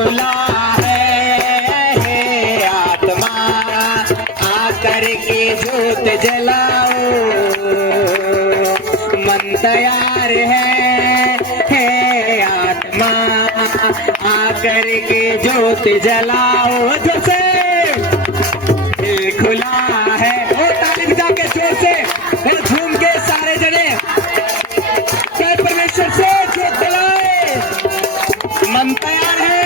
खुला है आत्मा आकर के जोत जलाओ, मन तैयार है आत्मा आकर के जोत जलाओ। जैसे दिल खुला है, वो ताली बजा के जोर से झूम के सारे जने परमेश्वर से जोत जलाए। मन तैयार है,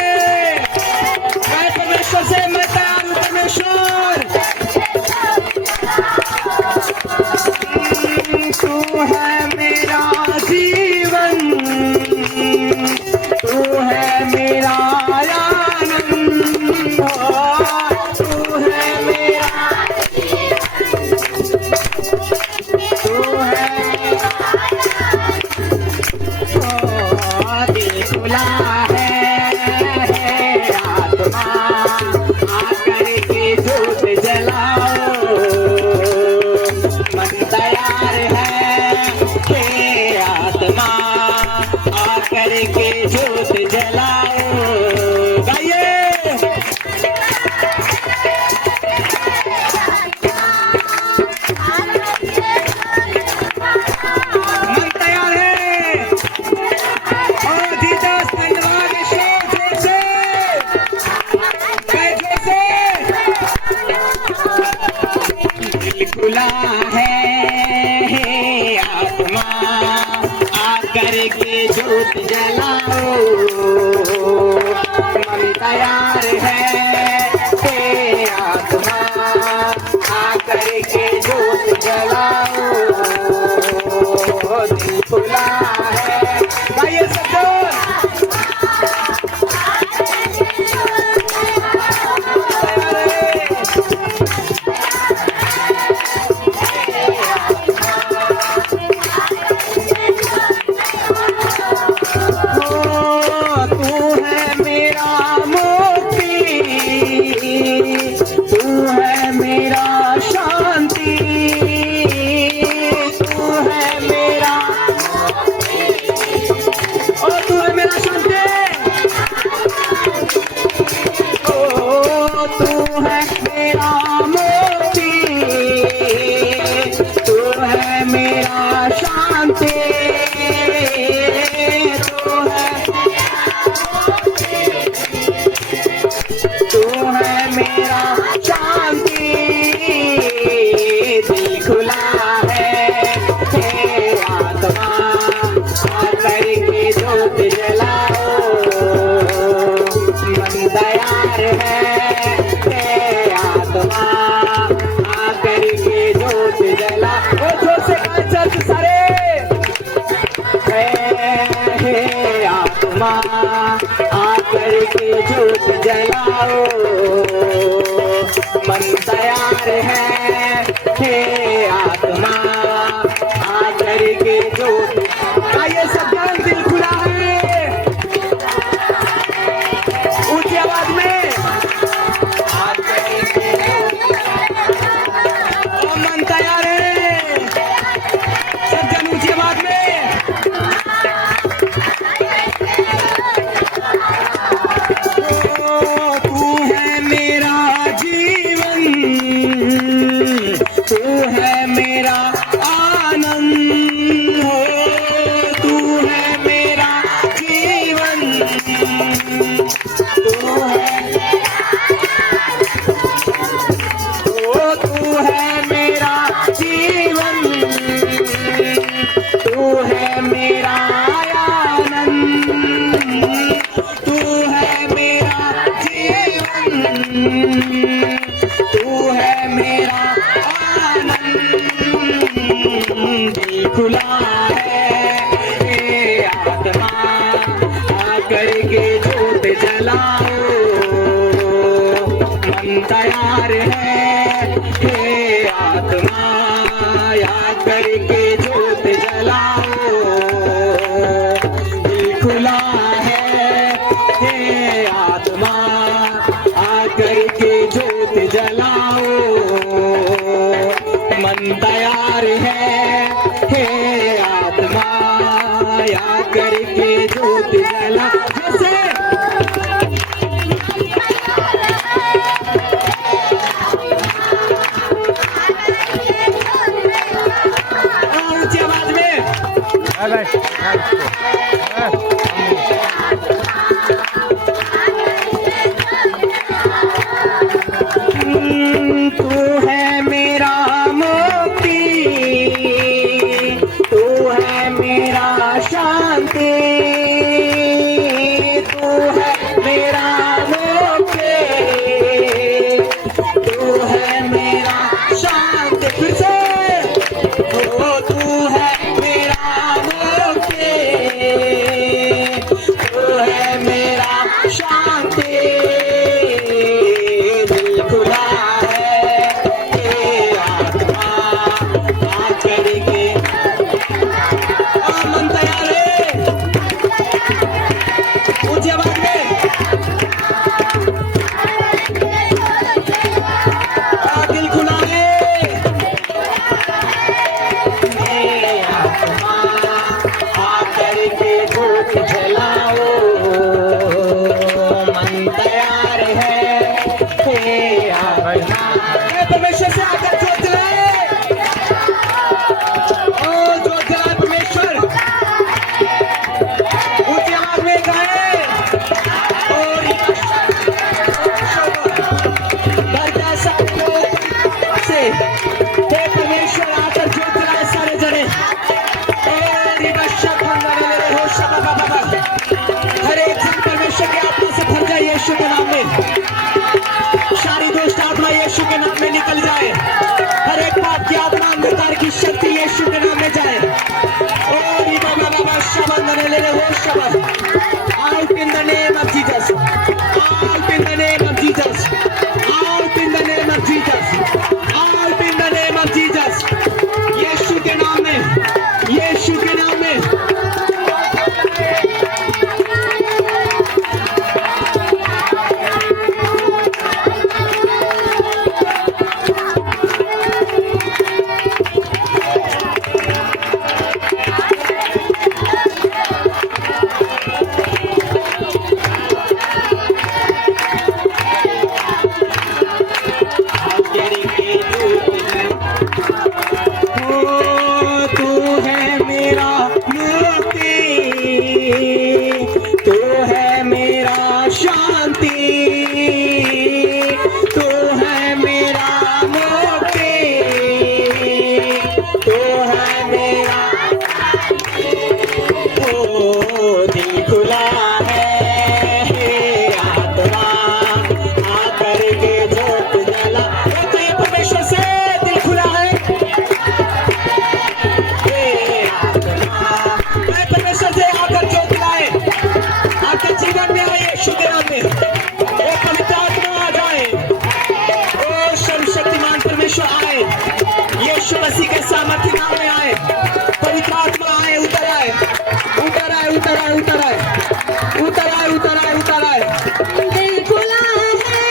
परमेश्वर से मैं तैयार हूँ। परमेश्वर तू है मेरा जीवन, तू है मेरा आनंद, तू है मेरा, तू है दिल खुला है आत्मा आकर के जोत जलाओ, मन तैयार है आत्मा आकर के जोत जलाओ। गाइए मन तैयार है, और जीसस धन्यवाद ईश्वर, जोर से दिल खुला है आत्मा आकर के जोत जलाओ, मन तैयार है आत्मा आकर के जोत जलाओ, दिल खुला है। गाइए सब जोर। तू है मेरा मुक्ति, तू है मेरा शांति, तू है मेरा, ओ तू है मेरा शांति, ओ तू है मेरा मुक्ति, तू है मेरा शांति, तू है मेरा शांति। दिल खुला है आत्मा आकर के जोत जलाओ, मन तैयार है आत्मा आकर के जोत जलाओ। जोर से चर्च सारे आत्मा आकर के जोत जलाओ, मन तैयार है आत्मा आकर के जोत। आइए सब जन, दिल खुला है, ऊंची आवाज में आकर के जोत, मन तैयार है, सब जन ऊंची आवाज में। तू है मेरा जीवन, तू है मेरा आनंद, हो तू है मेरा जीवन, तू है, ओ तू है मेरा जीवन, तू है मेरा आनंद, तू है मेरा जीवन, तू है मेरा आनंद। दिल खुला है आत्मा आकर के जोत जलाओ, मन तैयार है आत्मा आकर के जोत जलाओ, दिल खुला है आत्मा आकर के जोत जलाओ, मन तैयार है आत्मा आकर के जोत जला। जैसे शांति, तू है मेरा मोती, तू है मेरा ओ दिल खुला है आत्मा आकर के ज्योत जला। तो ये परमेश्वर से दिल खुला है परमेश्वर से आकर ज्योत लाए, आपके जीवन में आए, शुद्ध नाम में वो पवित्र आत्मा आ जाए, ओ सर्वशक्तिमान परमेश्वर आए, यीशु मसीह के सामर्थ्य नाम में आए, पवित्र आत्मा आए, उतर आए, उतर आए, उतर आए, उतर आए, उतर आए, उतर आए, उतर आए। दिल खुला है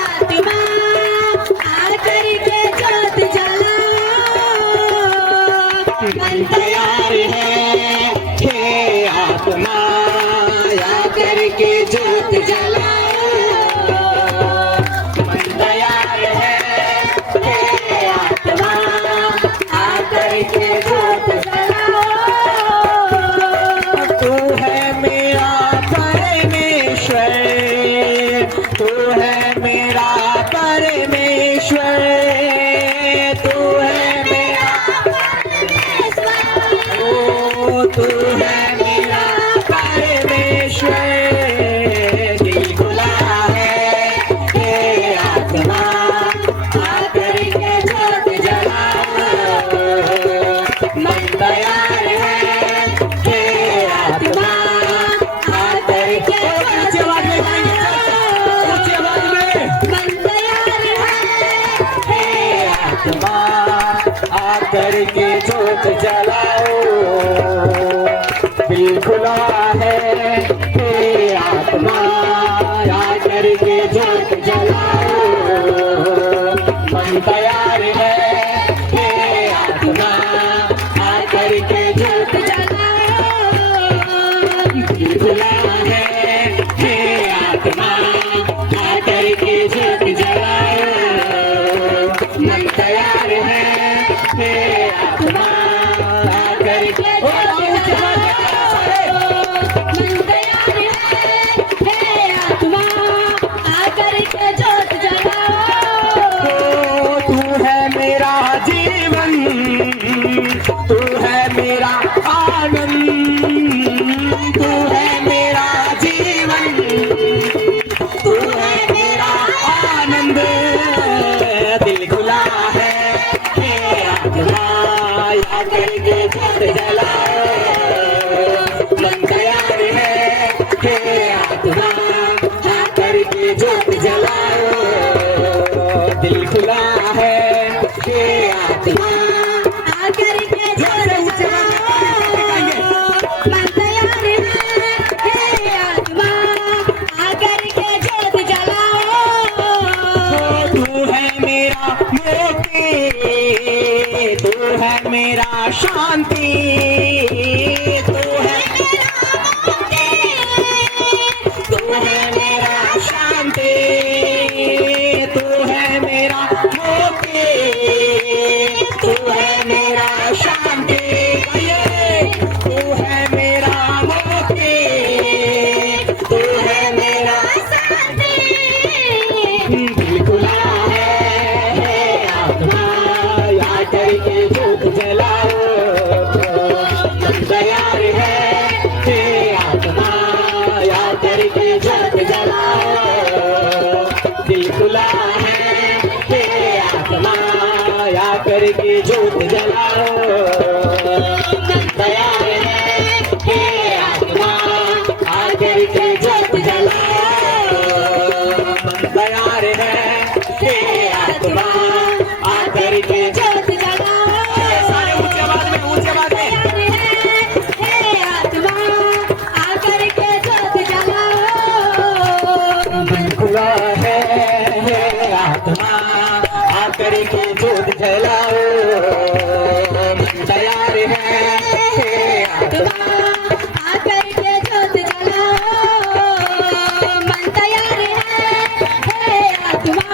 आत्मा आकर के ज्योत जलाओ। मन तैयार है हे आत्मा आकर के ज्योत जलाओ। मन तैयार है हे आत्मा आकर के ज्योत जलाओ। तू है मेरा परमेश्वर, तू है मेरा परमेश्वर, तू है मेरा ओ तू है मेरा परमेश्वर। दिल खुला है हे आत्मा आकर के ज्योत जलाओ। मन तैयार है हे आत्मा आकर के ऊंची आवाज में गाएंगे, ऊंची आवाज में। मन तैयार है हे आत्मा आकर के ज्योत जलाओ। दिल खुला है हे आत्मा आकर के ज्योत जलाओ। मन तैयार है हे आत्मा आकर के ज्योत जलाओ। दिल खुला है हे आत्मा आकर के ज्योत जलाओ। मन तैयार है हे आत्मा आकर के मन तैयार है हे आत्मा आकर के ज्योत जलाओ। तू है मेरा जीवन, तू है मेरा आनंद, तू है मेरा जीवन, तू है मेरा आनंद। दिल खुला है हे आत्मा आकर के ज्योत जलाओ। मन तैयार है हे आत्मा आकर के ज्योत जलाओ। दिल खुला है हे आत्मा आकर के ज्योत जलाओ। मन तैयार है हे आत्मा आकर के ज्योत जलाओ। तू है मेरा मोती, तू है मेरा शांति, तू है तू है मेरा शांति, तू है मेरा मोती, तू है मेरा शांति। तू है मेरा मोती, तू है मेरा दिल खुला है हे आत्मा आकर के ज्योत जलाओ। मन तैयार है हे आत्मा आकर के ज्योत जलाओ। दिल खुला है हे आत्मा आकर के ज्योत जलाओ। मन तैयार है हे आत्मा आकर के ज्योत जलाओ। मन तैयार है हे आत्मा आकर के ज्योत जलाओ। सारे ऊंची आवाज में, ऊंची आवाज में। हे आत्मा आकर के ज्योत जलाओ। मन खुला है हे आत्मा आकर के ज्योत जलाओ। मन तैयार है हे आत्मा आकर के ज्योत जलाओ। मन तैयार है हे आत्मा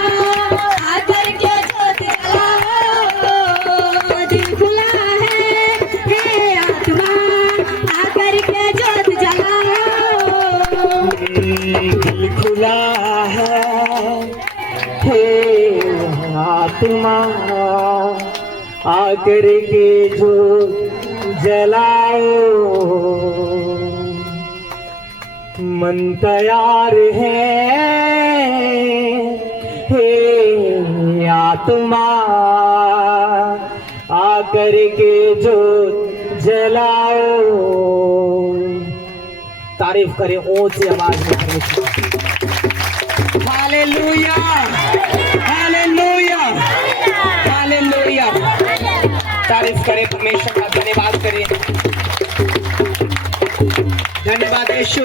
आकर के ज्योत जलाओ। दिल खुला है हे आत्मा आकर के ज्योत जलाओ। दिल खुला है हे आत्मा आकर के जो जलाओ मन तैयार है हे आत्मा आकर के जो जलाओ। तारीफ करें ऊंची आवाज में करनी चाहिए। Hallelujah hallelujah hallelujah. तारीफ करें परमेश्वर का, धन्यवाद करें। धन्यवाद यीशु।